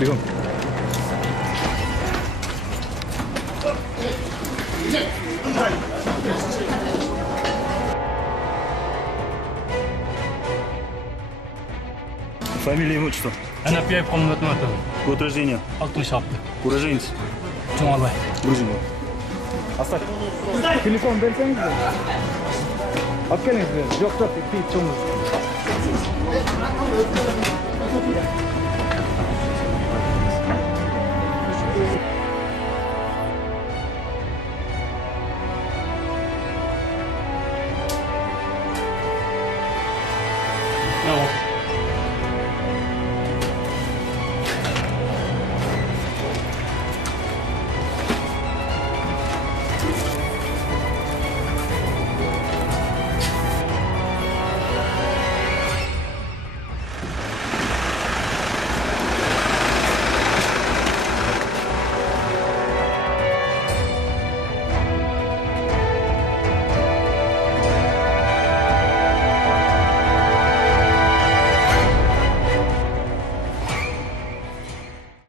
Бегом. Фамилия, имя, отчество. Анапьев Комнат Матов. Год рождения. 66. Уроженец. Чумалбай. Грузин. Оставь. Телефон берсеңіз бе? Алып келіңіз бе? Жоқ, жоқ, тиіп